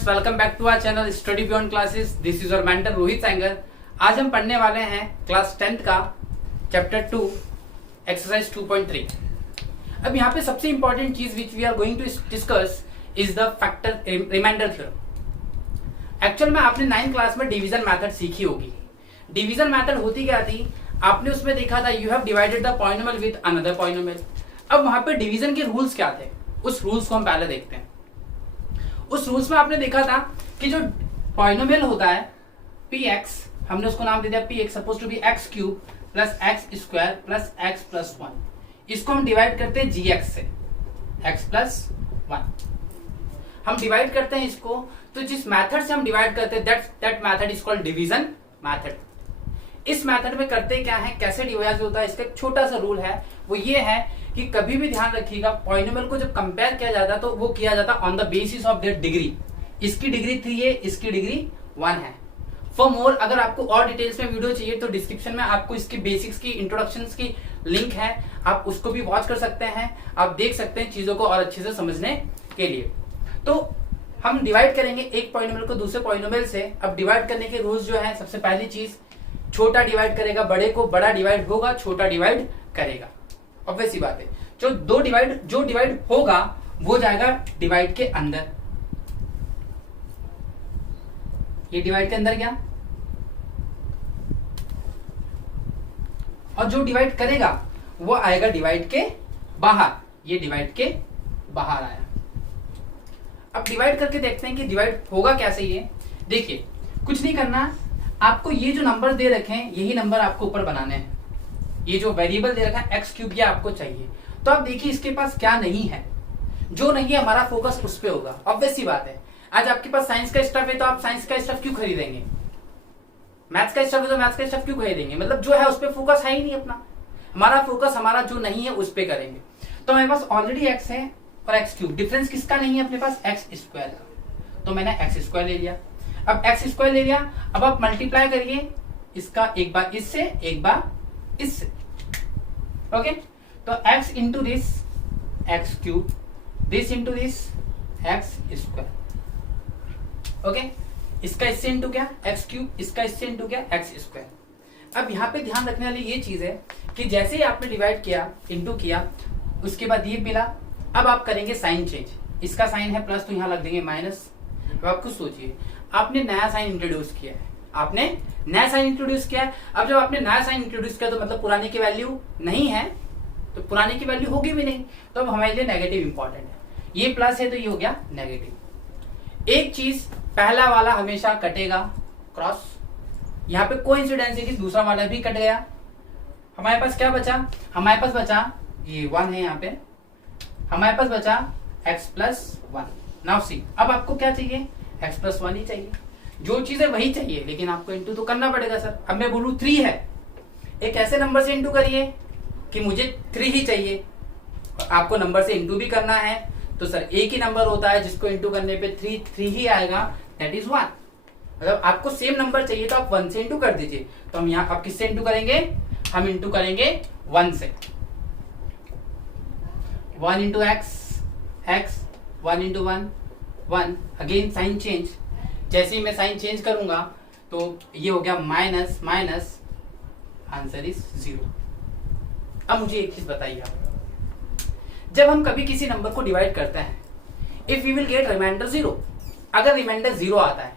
Students, welcome back to our channel study beyond classes. This is your mentor Rohit Sengar. आज हम पढ़ने वाले हैं क्लास 10th का चैप्टर 2 एक्सरसाइज 2.3। अब यहाँ पे सबसे इंपॉर्टेंट चीज which we are going to discuss is the factor remainder theorem. Actual में आपने 9th क्लास में डिवीजन मेथड सीखी होगी। डिवीजन मेथड होती क्या थी, आपने उसमें देखा था you have divided the polynomial with another polynomial. अब वहां पे डिवीजन के रूल्स क्या थे, उस रूल्स को हम पहले देखते हैं। उस रूल्स में आपने देखा था कि जो पॉलिनोमियल होता है px, हमने उसको नाम दे दिया px suppose to be x cube plus x square plus x plus 1। इसको हम डिवाइड करते हैं gx से, x प्लस 1 हम डिवाइड करते हैं इसको। तो जिस मेथड से हम डिवाइड करते हैं that method is called division method. इस मेथड में करते क्या है, कैसे डिवाइड होता है, इसका एक छोटा सा रूल है, वो ये है कि कभी भी ध्यान रखिएगा पॉलिनोमियल को जब कंपेयर किया जाता है तो वो किया जाता on the basis of their degree. इसकी डिग्री 3 है, इसकी डिग्री 1 है। फॉर मोर, अगर आपको और डिटेल्स में वीडियो चाहिए तो डिस्क्रिप्शन में आपको इसकी बेसिक्स की इंट्रोडक्शंस की लिंक है, आप उसको भी वॉच कर सकते हैं। आप देख सकते हैं चीजों को और अच्छे से समझने के लिए। तो हम डिवाइड करेंगे एक पॉलिनोमियल को दूसरे पॉलिनोमियल से। अब डिवाइड करने के रूल्स जो है, सबसे पहली चीज, छोटा डिवाइड करेगा बड़े को, बड़ा डिवाइड होगा छोटा डिवाइड करेगा। ऑब्वियस सी बात है, जो डिवाइड होगा वो जाएगा डिवाइड के अंदर। ये डिवाइड के अंदर गया, और जो डिवाइड करेगा वो आएगा डिवाइड के बाहर। ये डिवाइड के बाहर आया। अब डिवाइड करके देखते हैं कि डिवाइड होगा कैसे। ये देखिए, कुछ नहीं करना, आपको ये जो नंबर दे रखे हैं यही नंबर आपको ऊपर बनाने हैं। ये जो वेरिएबल दे रखा है एक्स क्यूब, ये आपको चाहिए। तो आप देखिए इसके पास क्या नहीं है, जो नहीं है हमारा फोकस उस पे होगा। ऑब्वियस सी बात है, आज आपके पास साइंस का स्टफ है तो आप साइंस का स्टफ क्यों खरीदेंगे, मैथ्स का स्टफ है तो मैथ्स का स्टफ क्यों खरीदेंगे। मतलब जो है उस पर फोकस है ही नहीं अपना। हमारा फोकस हमारा जो नहीं है उस पर करेंगे। तो हमारे पास ऑलरेडी एक्स है और एक्स क्यूब, डिफरेंस किसका नहीं है अपने पास, एक्स स्क्वायर का। तो मैंने एक्स स्क्वायर ले लिया। अब एक्स स्क्वायर ले लिया, अब आप मल्टीप्लाई करिए इसका, एक बार इससे एक बार इससे। ओके, तो x into this x cube, this into this x square. Okay, इसका इससे इंटू क्या एक्स क्यूब, इसका इससे इंटू क्या एक्स स्क्वायर। अब यहाँ पे ध्यान रखने वाली ये चीज है कि जैसे ही आपने डिवाइड किया, इंटू किया, उसके बाद ये मिला। अब आप करेंगे साइन चेंज। इसका साइन है प्लस तो यहाँ लग देंगे माइनस। अब आप कुछ सोचिए, आपने नया साइन इंट्रोड्यूस किया है, आपने नया साइन इंट्रोड्यूस किया है। अब जब आपने नया साइन इंट्रोड्यूस किया तो मतलब पुराने की वैल्यू नहीं है, तो पुराने की वैल्यू होगी भी नहीं। तो अब हमारे लिए नेगेटिव इंपॉर्टेंट है। ये प्लस है तो ये हो गया नेगेटिव। एक चीज, पहला वाला हमेशा कटेगा क्रॉस। यहाँ पे कोइंसिडेंस है कि दूसरा वाला भी कट गया। हमारे पास क्या बचा, हमारे पास बचा ये 1 है, यहाँ पे हमारे पास बचा x प्लस 1। नाउ सी, अब आपको क्या चाहिए, x प्लस 1 ही चाहिए। जो चीज है वही चाहिए, लेकिन आपको इंटू तो करना पड़ेगा सर। अब मैं बोलूं 3 है, एक ऐसे नंबर से इंटू करिए कि मुझे 3 ही चाहिए, और आपको नंबर से इंटू भी करना है। तो सर एक ही नंबर होता है जिसको इंटू करने पे 3 ही आएगा, दैट इज 1। मतलब आपको सेम नंबर चाहिए तो आप 1 से इंटू कर दीजिए। तो हम यहाँ आप किससे इंटू करेंगे, हम इंटू करेंगे 1 से। 1 into x, 1 into 1, again sine change. जैसे ही मैं साइन चेंज करूंगा तो ये हो गया माइनस माइनस, आंसर इज 0। अब मुझे एक चीज बताइए, जब हम कभी किसी नंबर को डिवाइड करते हैं, if we will get remainder 0, अगर रिमाइंडर 0 आता है,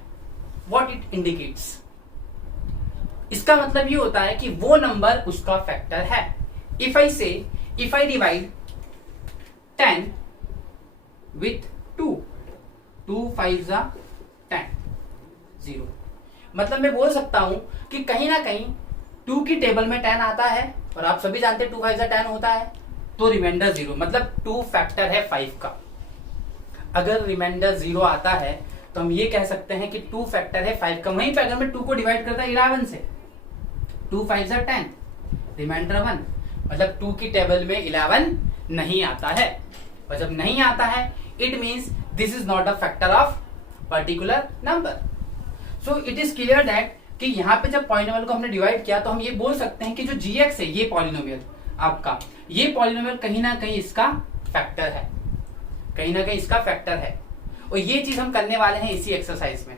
व्हाट इट इंडिकेट्स, इसका मतलब ये होता है कि वो नंबर उसका फैक्टर है। इफ आई डिवाइड 10 with 2 5 जा 10, 0। मतलब मैं बोल सकता हूं कि कहीं ना कहीं 2 की टेबल में 10 आता है, और आप सभी जानते हैं 2 5 जा 10 होता है, तो रिमाइंडर 0, मतलब 2 फैक्टर है 5 का। अगर रिमाइंडर 0 आता है तो हम ये कह सकते हैं कि 2 फैक्टर है 5 का। वहीं पे अगर मैं 2 को डिवाइड करता 11 से, 2 5 जा 10, रिमाइंडर 1, मतलब 2 की टेबल में 11 नहीं आता है। और जब नहीं आता है, it means this is not a factor of particular number. So it is clear that कि यहाँ पे जब पॉलिनोमियल को हमने डिवाइड किया तो हम ये बोल सकते हैं कि जो gx है, ये पॉलिनोमियल आपका, ये पॉलिनोमियल कहीं ना कहीं इसका फैक्टर है, कहीं ना कहीं इसका फैक्टर है। और ये चीज हम करने वाले हैं इसी एक्सरसाइज में।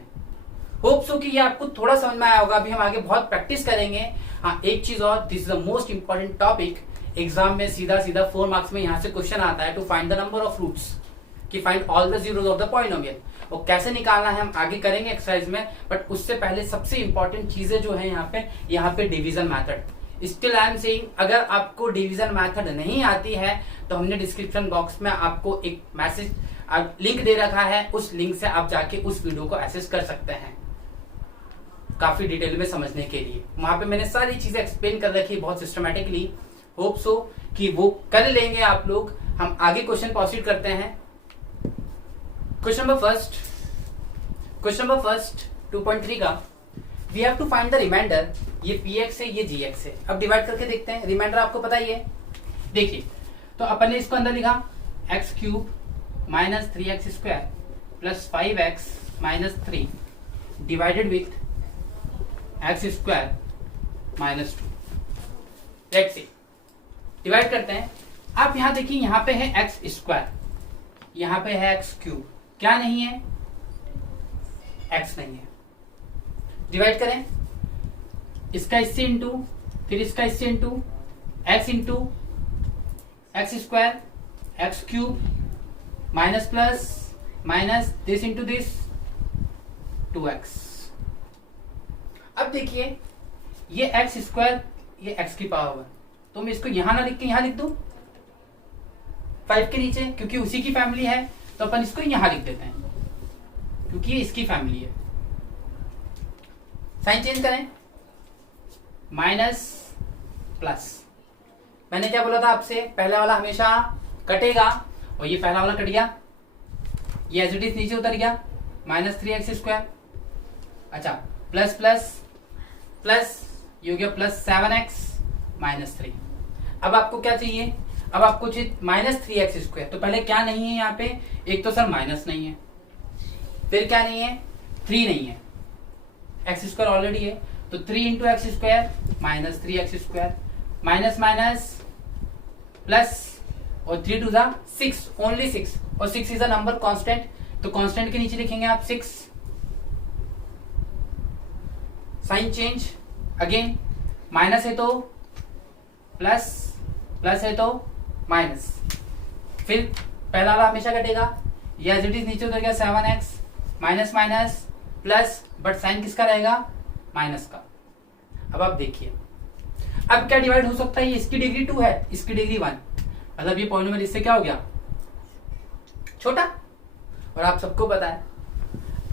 होप सो कि ये आपको थोड़ा समझ में आया होगा। अभी हम आगे बहुत प्रैक्टिस करेंगे। हाँ, एक चीज और, this is the most important topic. Exam में सीधा 4 मार्क्स में यहाँ से क्वेश्चन आता है, to find the number of roots, कि find all the zeros of the polynomial. वो कैसे निकालना है हम आगे करेंगे एक्सरसाइज में, बट उससे पहले सबसे इंपॉर्टेंट चीजें जो है यहाँ पे division method. Still I am saying, अगर आपको डिवीजन मेथड नहीं आती है तो हमने डिस्क्रिप्शन बॉक्स में आपको एक मैसेज लिंक दे रखा है, उस लिंक से आप जाके उस वीडियो को एक्सेस कर सकते हैं काफी डिटेल में समझने के लिए। वहां पे मैंने सारी चीजें एक्सप्लेन कर रखी बहुत सिस्टमैटिकली। होप सो कि वो कर लेंगे आप लोग। हम आगे क्वेश्चन प्रोसीड करते हैं। क्वेश्चन नंबर फर्स्ट 2.3 का, we have to find the remainder. ये px है, ये gx है। अब डिवाइड करके देखते हैं। रिमाइंडर आपको पता ही है, देखिए तो अपन ने इसको अंदर लिखा x³ minus 3x² plus 5x minus 3 divided with x² minus 2। Let's see, divide करते हैं। आप यहां देखिए, यहां पे है x², यहां पे है x³, क्या नहीं है, x नहीं है। डिवाइड करें, इसका इससे इंटू, फिर इसका इससे into, x into x² x³ minus plus minus this into this 2x। अब देखिए ये x², ये x की पावर 1, तो मैं इसको यहां ना लिख के यहां लिख दूं 5 के नीचे, क्योंकि उसी की फैमिली है, तो अपन इसको यहां लिख देते हैं क्योंकि ये इसकी फैमिली है। साइन चेंज करें, माइनस प्लस। मैंने क्या बोला था आपसे, पहला वाला हमेशा कटेगा, और ये पहला वाला कट गया, ये एज इट इज नीचे उतर गया, माइनस 3x²। अच्छा, प्लस प्लस प्लस, ये हो गया प्लस 7x माइनस 3। अब आपको क्या चाहिए, अब आपको चाहिए माइनस 3x²। तो पहले क्या नहीं है यहाँ पे, एक तो सर माइनस नहीं है, फिर क्या नहीं है, 3 नहीं है, x² ऑलरेडी है, तो 3 into x² minus 3x² minus minus plus, और 3 टू 6, ओनली 6, और 6 इज अ नंबर कांस्टेंट, तो कांस्टेंट के नीचे लिखेंगे आप 6। साइन चेंज अगेन, माइनस है तो प्लस, प्लस है तो माइनस, फिर पहला वाला हमेशा कटेगा, ये एज इट इज नीचे उतर गया 7x minus minus plus, but sign किसका रहेगा, माइनस का। अब आप देखिए, अब क्या डिवाइड हो सकता है, इसकी डिग्री 2 है, इसकी डिग्री 1, मतलब ये पॉलिनोमियल इससे क्या हो गया, छोटा। और आप सबको पता है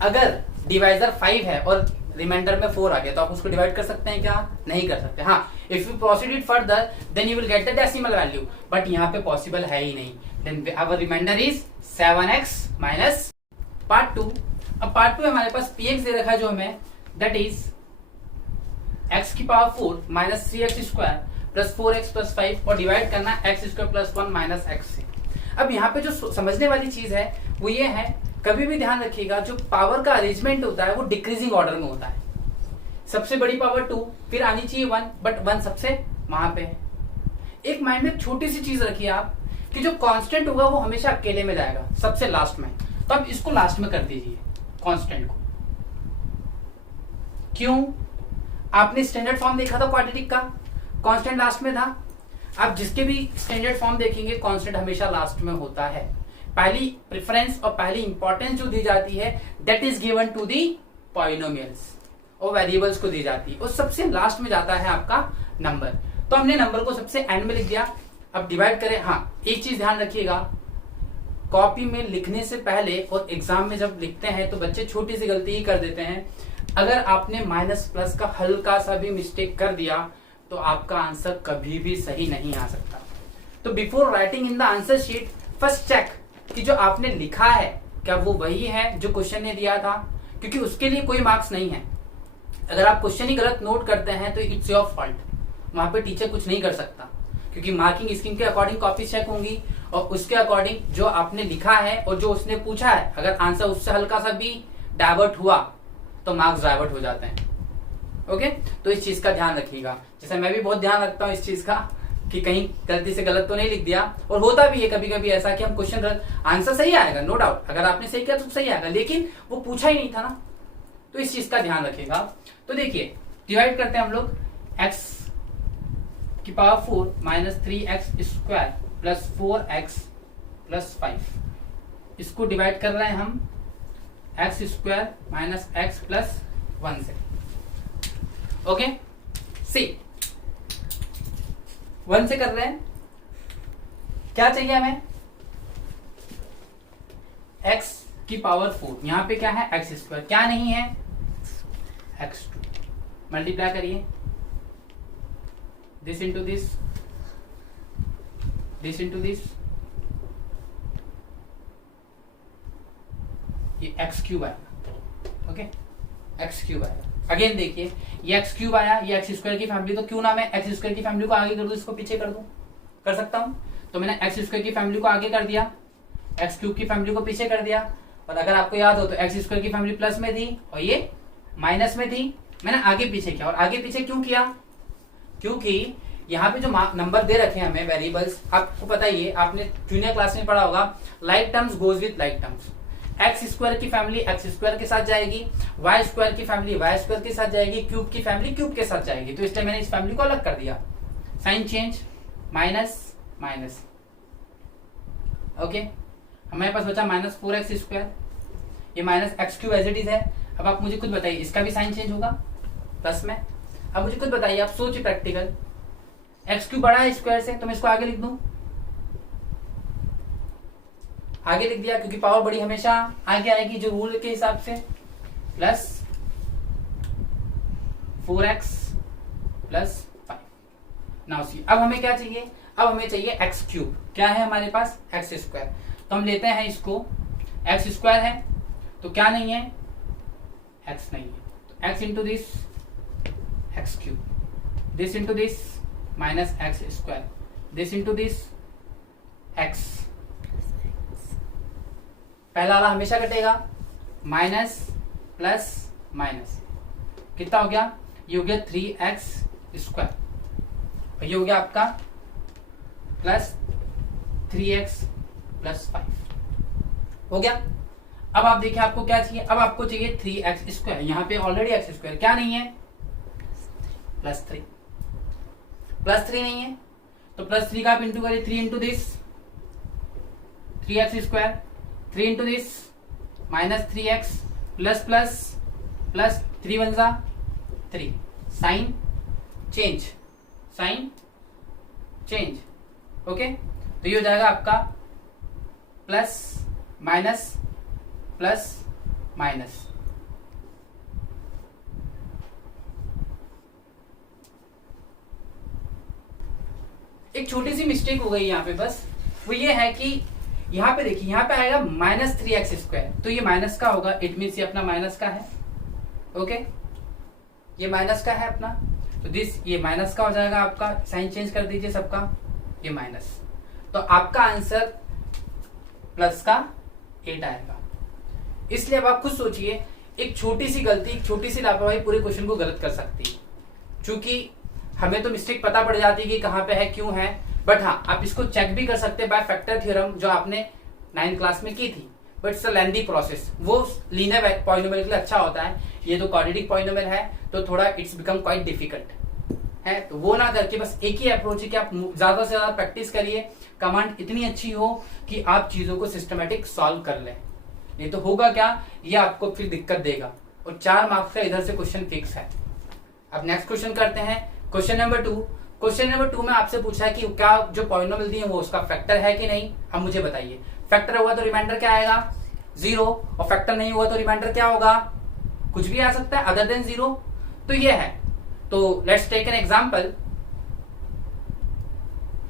अगर डिवाइजर 5 है और रिमाइंडर में 4 आ गया तो आप उसको डिवाइड कर सकते हैं क्या, नहीं कर सकते। हाँ, if you proceed further then you will get the decimal value, but यहाँ पे पॉसिबल है ही नहीं। Then our remainder is 7x minus part 2। अब पार्ट 2 हमारे पास px दे रखा है जो हमें, दैट इज x की power 4 minus 3x² plus 4x plus 5, और डिवाइड करना x² प्लस 1 माइनस x से। अब यहाँ पे जो समझने वाली चीज है वो ये है, कभी भी ध्यान रखिएगा जो पावर का अरेंजमेंट होता है वो डिक्रीजिंग ऑर्डर में होता है। सबसे बड़ी पावर 2, फिर आनी चाहिए 1, बट 1 सबसे वहां पे है। एक माइंड में छोटी सी चीज रखिए आप, कि जो कांस्टेंट होगा वो हमेशा अकेले में जाएगा सबसे लास्ट में, तो अब इसको लास्ट में कर दीजिए कांस्टेंट को। क्यों, आपने स्टैंडर्ड फॉर्म देखा था क्वाड्रेटिक का, कांस्टेंट लास्ट में था। आप जिसके भी स्टैंडर्ड फॉर्म देखेंगे कांस्टेंट हमेशा लास्ट में होता है। पहली प्रेफरेंस और पहली इंपॉर्टेंस जो दी जाती है that is given to the polynomials, और वेरिएबल्स को दी जाती है, और सबसे लास्ट में जाता है आपका नंबर। तो हमने नंबर को सबसे एंड में लिख दिया। अब डिवाइड करें। हाँ, एक चीज ध्यान रखिएगा, कॉपी में लिखने से पहले और एग्जाम में जब लिखते हैं तो बच्चे छोटी सी गलती ही कर देते हैं। अगर आपने माइनस प्लस का हल्का सा भी मिस्टेक कर दिया तो आपका आंसर कभी भी सही नहीं आ सकता। तो before writing in the answer sheet first check कि जो आपने लिखा है क्या वो वही है जो क्वेश्चन ने दिया था, क्योंकि उसके लिए कोई मार्क्स नहीं है। अगर आप क्वेश्चन ही गलत नोट करते हैं तो इट्स योर फॉल्ट, वहां पे टीचर कुछ नहीं कर सकता, क्योंकि मार्किंग स्कीम के अकॉर्डिंग कॉपी चेक होंगी और उसके अकॉर्डिंग जो आपने लिखा है और जो उसने पूछा है, अगर आंसर उससे हल्का सा भी डाइवर्ट हुआ तो मार्क्स डाइवर्ट हो जाते हैं। ओके, तो इस चीज का ध्यान रखिएगा। जैसे मैं भी बहुत ध्यान रखता हूँ इस चीज का कि कहीं गलती से गलत तो नहीं लिख दिया। और होता भी है कभी कभी ऐसा कि हम क्वेश्चन आंसर सही आएगा, नो डाउट, अगर आपने सही किया तो सही आएगा, लेकिन वो पूछा ही नहीं था ना, तो इस चीज का ध्यान रखिएगा। तो देखिए डिवाइड करते हैं हम लोग x की power 4 minus 3x square plus 4x plus 5, इसको डिवाइड कर रहे हैं हम x square minus x plus 1 से। ओके, सी 1 से कर रहे हैं, क्या चाहिए हमें, x की पावर 4, यहां पे क्या है x स्क्वायर, क्या नहीं है x2, मल्टीप्लाई करिए this into this, this into this, ये x क्यूब आएगा। ओके, x क्यूब आएगा। अगेन देखिए ये x क्यूब आया, ये x स्क्वायर की फैमिली, तो क्यों ना मैं x स्क्वायर की फैमिली को आगे कर दूं, इसको पीछे कर दूं, कर सकता हूं। तो मैंने x स्क्वायर की फैमिली को आगे कर दिया, x क्यूब की फैमिली को पीछे कर दिया। और अगर आपको याद हो तो x स्क्वायर की फैमिली प्लस में थी और ये माइनस में थी, मैंने आगे पीछे किया। और आगे पीछे क्यों किया, क्योंकि यहाँ पे जो नंबर दे रखे हैं हमें वेरिएबल्स, आपको पता ही है, आपने जूनियर क्लास में पढ़ा होगा, like terms goes with like terms. X square की फैमिली एक्स स्क्वायर के साथ जाएगी, वाई स्क्वायर की फैमिली वाई स्क्वायर के साथ जाएगी, क्यूब की फैमिली क्यूब के साथ जाएगी। तो इसलिए मैंने इस फैमिली को अलग कर दिया, sign change, minus minus. Okay, हमारे पास बचा माइनस 4x स्क्वायर, ये minus X cube as it is है। अब आप मुझे खुद बताइए, इसका भी साइन चेंज होगा प्लस में। अब मुझे खुद बताइए, आप सोचिए प्रैक्टिकल, एक्स क्यूब बड़ा है स्क्वायर से, तो मैं इसको आगे लिख दूं, आगे लिख दिया, क्योंकि पावर बड़ी हमेशा आगे आएगी जो रूल के हिसाब से, plus 4x plus 5। Now see, अब हमें क्या चाहिए, अब हमें चाहिए एक्स क्यूब, क्या है हमारे पास एक्स स्क्वायर, तो हम लेते हैं इसको, एक्स स्क्वायर है तो क्या नहीं है, एक्स नहीं है, तो x into this x cube, this into this minus x square, this into this x, पहला वाला हमेशा कटेगा, माइनस प्लस माइनस, कितना हो गया, ये हो गया 3x स्क्वायर, और ये हो गया आपका प्लस 3x प्लस 5 हो गया। अब आप देखिए आपको क्या चाहिए, अब आपको चाहिए 3x स्क्वायर, यहां पे ऑलरेडी x स्क्वायर क्या नहीं है, प्लस 3, प्लस 3 नहीं है, तो प्लस 3 का आप इंटू करिए, 3 into this 3x square, 3 into this minus 3x plus plus plus 3 one जा 3, sign change, sign change. Okay, तो ये हो जाएगा आपका प्लस माइनस प्लस माइनस, एक छोटी सी मिस्टेक हो गई यहाँ पे, बस वो ये है कि यहाँ पे देखिए, यहाँ पे आएगा माइनस 3x स्क्वायर, तो ये माइनस का होगा, इट मीन्स ये अपना माइनस का है। ओके, ये माइनस का है अपना, तो दिस ये माइनस का हो जाएगा आपका, साइन चेंज कर दीजिए सबका, ये माइनस, तो आपका आंसर प्लस का 8 आएगा। इसलिए अब आप खुद सोचिए, एक छोटी सी गलती, एक छोटी सी लापरवाही पूरे क्वेश्चन को गलत कर सकती है। चूंकि हमें तो मिस्टेक पता पड़ जाती है कि कहाँ पे है, क्यों है, बट हाँ आप इसको चेक भी कर सकते हैं बाय फैक्टर थ्योरम, जो आपने 9th क्लास में की थी, but it's a lengthy process. वो लीनियर पॉलिनोमियल के लिए अच्छा होता है, ये तो क्वाड्रेटिक पॉलिनोमियल है तो थोड़ा इट्स बिकम क्वाइट डिफिकल्ट है, तो वो ना करके बस एक ही अप्रोच है कि आप ज्यादा से ज्यादा प्रैक्टिस करिए, कमांड इतनी अच्छी हो कि आप चीजों को सिस्टमेटिक सॉल्व कर लें, नहीं तो होगा क्या, ये आपको फिर दिक्कत देगा, और 4 मार्क्स का इधर से क्वेश्चन फिक्स है। अब नेक्स्ट क्वेश्चन करते हैं, क्वेश्चन नंबर 2। क्वेश्चन नंबर 2 में आपसे पूछा है कि क्या जो पॉलिनोमियल दिए वो उसका फैक्टर है कि नहीं, अब मुझे बताइए। फैक्टर होगा तो रिमाइंडर क्या आएगा, 0, और फैक्टर नहीं हुआ तो रिमाइंडर क्या होगा, कुछ भी आ सकता है अदर देन 0, तो ये है। तो लेट्स टेक एन एग्जांपल,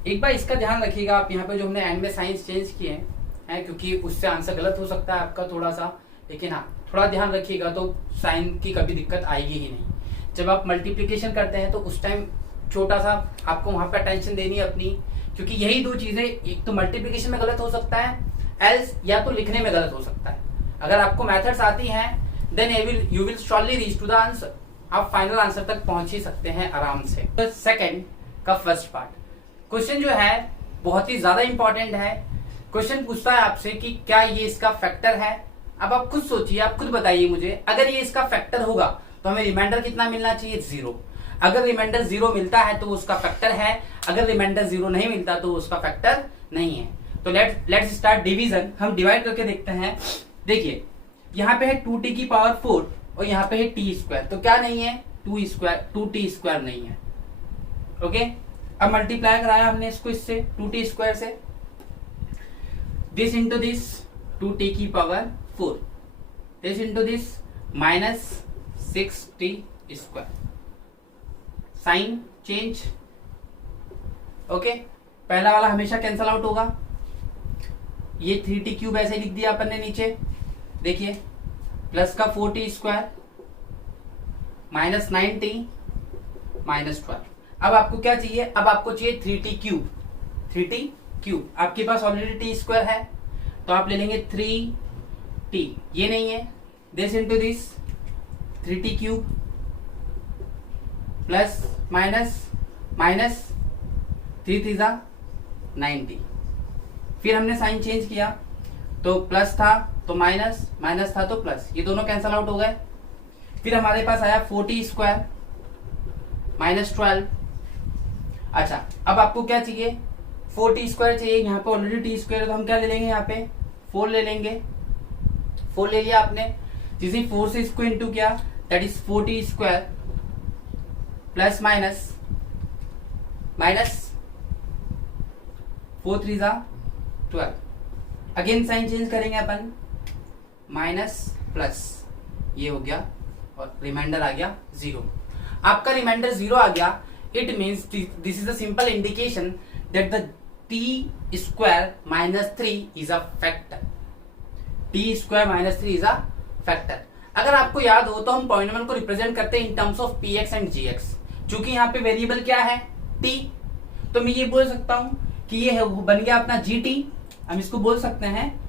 एक बार इसका ध्यान रखिएगा आप, यहाँ पे जो हमने एंड में साइंस चेंज किए हैं, क्योंकि उससे आंसर गलत हो सकता है आपका थोड़ा सा, लेकिन हाँ थोड़ा ध्यान रखिएगा तो साइन की कभी दिक्कत आएगी ही नहीं। जब आप मल्टीप्लीकेशन करते हैं तो उस टाइम छोटा सा आपको वहां पे अटेंशन देनी है अपनी, क्योंकि यही 2 चीजें, एक तो मल्टीप्लीकेशन में गलत हो सकता है, एल्स या तो लिखने में गलत हो सकता है। अगर आपको मेथड्स आती हैं then you will surely reach to the answer, आप फाइनल आंसर तक पहुंच ही सकते हैं आराम से। तो सेकंड का फर्स्ट पार्ट, क्वेश्चन जो है बहुत ही ज्यादा इंपॉर्टेंट है। क्वेश्चन पूछता है आपसे कि क्या ये इसका फैक्टर है। अब आप खुद सोचिए, आप खुद बताइए मुझे, अगर ये इसका फैक्टर होगा तो हमें रिमाइंडर कितना मिलना चाहिए? 0। अगर रिमाइंडर 0 मिलता है तो उसका फैक्टर है, अगर रिमाइंडर 0 नहीं मिलता तो उसका फैक्टर नहीं है। तो लेट्स स्टार्ट डिवीजन। हम डिवाइड करके देखते हैं। देखिए यहाँ पे है 2t की पावर 4 और यहाँ पे है t स्क्वायर, तो क्या नहीं है? 2t स्क्वायर नहीं है। ओके, अब मल्टीप्लाई कराया हमने इसको इससे 2t स्क्वायर से, दिस इंटू दिस 2t की power 4, this into this minus 6t square, sign change. Okay, पहला वाला हमेशा कैंसल आउट होगा। ये 3t क्यूब ऐसे लिख दिया अपन ने नीचे, देखिए प्लस का 4t square minus 9t minus 12। अब आपको क्या चाहिए? अब आपको चाहिए 3t क्यूब। 3t क्यूब आपके पास ऑलरेडी t स्क्वायर है तो आप ले लेंगे 3t, ये नहीं है, this into this 3t cube plus minus minus 3 3 90। फिर हमने साइन चेंज किया तो प्लस था तो माइनस, माइनस था तो प्लस, ये दोनों कैंसल आउट हो गए। फिर हमारे पास आया 4t स्क्वायर माइनस 12। अच्छा, अब आपको क्या चाहिए? 4t स्क्वायर चाहिए। यहाँ पे ऑलरेडी t स्क्वायर है तो हम क्या ले लेंगे? यहाँ पे 4 ले लेंगे। 4 ले लिया आपने, जिसे 4 से इसको इंटू किया, that is 4t square plus minus minus 4 3 12। Again sine change करेंगे अपन, माइनस प्लस, ये हो गया और रिमाइंडर आ गया 0। आपका रिमाइंडर 0 आ गया, it means this is a simple indication that the t square minus 3 is a factor. t square minus 3 is a factor. अगर आपको याद हो तो हम पॉलिनोमियल को रिप्रेजेंट करते हैं in terms of px and gx। चूंकि यहाँ पे वेरिएबल क्या है? t, तो मैं ये बोल सकता हूं कि ये है बन गया अपना gt। हम इसको बोल सकते हैं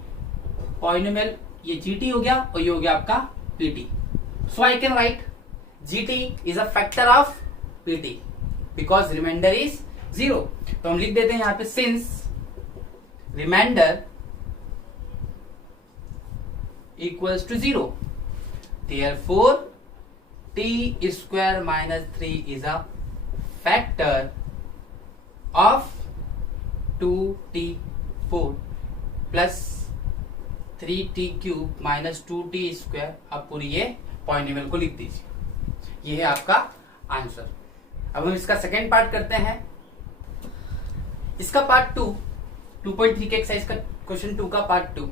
पॉलिनोमियल, ये gt हो गया और ये हो गया आपका pt। So I can write gt is a factor of pt because remainder is 0। तो हम लिख देते हैं यहां पे since remainder equals to 0 therefore t square minus 3 is a factor of 2t4 plus 3t cube minus 2t square. आप पूरी ये पॉलिनोमियल को लिख दीजिए, ये है आपका आंसर। अब हम इसका सेकेंड पार्ट करते हैं। इसका पार्ट 2.3 के एक्सरसाइज का क्वेश्चन 2 का पार्ट 2।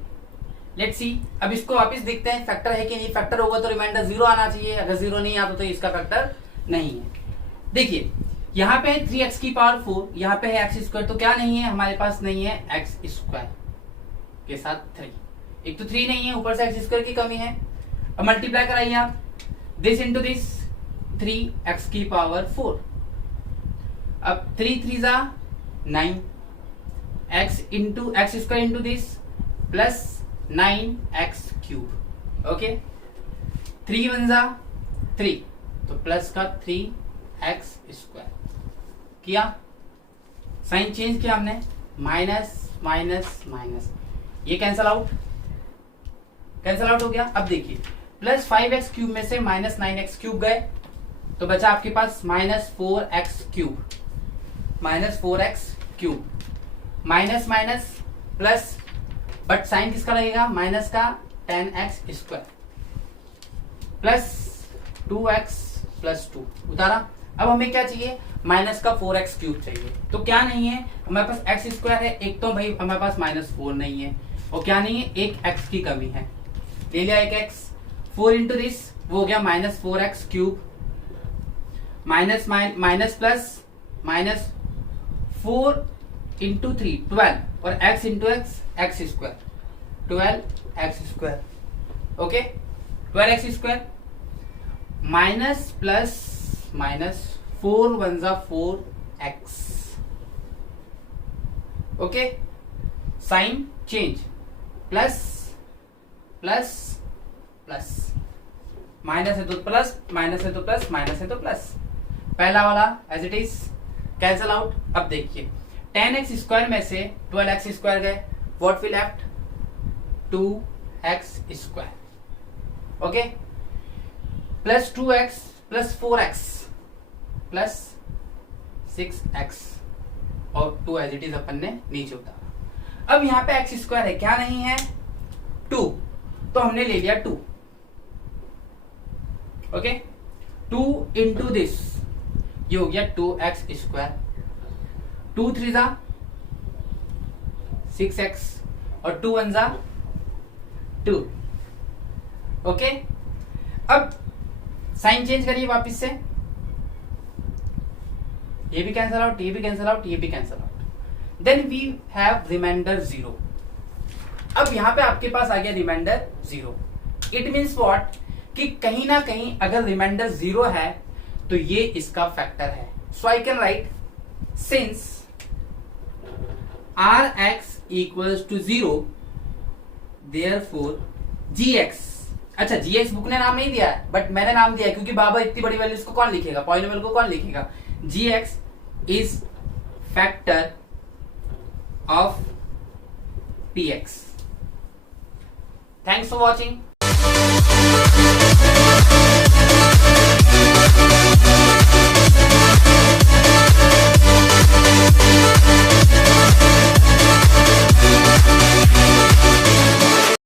लेट्स सी, अब इसको वापस देखते हैं फैक्टर है कि नहीं। फैक्टर होगा तो रिमाइंडर 0 आना चाहिए, अगर 0 नहीं आता तो इसका फैक्टर नहीं है। देखिए यहाँ पे है 3x की पावर 4, यहाँ पे है x स्क्वायर, तो क्या नहीं है हमारे पास? नहीं है x स्क्वायर के साथ 3। एक तो 3 नहीं है, ऊपर से x स्क्वायर की कमी है। अब मल्टीप्लाई कराइए आप, दिस इंटू दिस 3x की पावर 4। अब 3 3 9, x into x square into this plus 9x cube. Okay, 3 1 3, तो प्लस का 3x स्क्वायर किया, साइन चेंज किया हमने, माइनस माइनस माइनस, ये कैंसल आउट हो गया। अब देखिए प्लस 5x क्यूब में से माइनस 9x क्यूब गए तो बचा आपके पास minus 4x cube, minus 4x cube, minus minus plus, but sign किसका लगेगा? माइनस का 10x square plus 2x plus 2 उतारा। अब हमें क्या चाहिए? माइनस का 4x क्यूब चाहिए। तो क्या नहीं है हमारे पास? x स्क्वायर है एक, तो भाई हमारे पास माइनस 4 नहीं है, और क्या नहीं है? एक x की कमी है, ले लिया एक x। 4 इंटू दिस वो हो गया minus 4x cube, minus minus plus minus 4 into 3 12, और x into x square 12x square. Okay, 12x square minus plus minus 4 1 4x। Okay, sign change, plus plus plus, minus है तो plus, minus है तो plus, minus है तो plus. पहला वाला as it is cancel out. अब देखिए 10x स्क्वायर में से 12x स्क्वायर गए, what will left 2x square, okay, plus 2x plus 4x plus 6x और 2 एज इट इज अपन ने नीचे उतारा। अब यहां पे x स्क्वायर है, क्या नहीं है 2, तो हमने ले लिया 2, ओके, 2 इंटू दिस, ये हो गया 2x स्क्वायर, 2 3 जा 6x और 2 1 जा 2, ओके। अब साइन चेंज करिए वापस से, ये भी कैंसल आउट, ये भी कैंसल आउट, ये भी cancel out, then we have remainder 0। अब यहां पे आपके पास आ गया रिमाइंडर 0। इट मीन्स व्हाट कि कहीं ना कहीं अगर रिमाइंडर 0 है तो ये इसका फैक्टर है। So I can write since Rx equals to 0 therefore Gx, अच्छा Gx बुक ने नाम नहीं दिया है बट मैंने नाम दिया है क्योंकि बाबा इतनी बड़ी वैल्यूज को कौन लिखेगा, पॉलिनोमियल को कौन लिखेगा। Gx is factor of Px. Thanks for watching.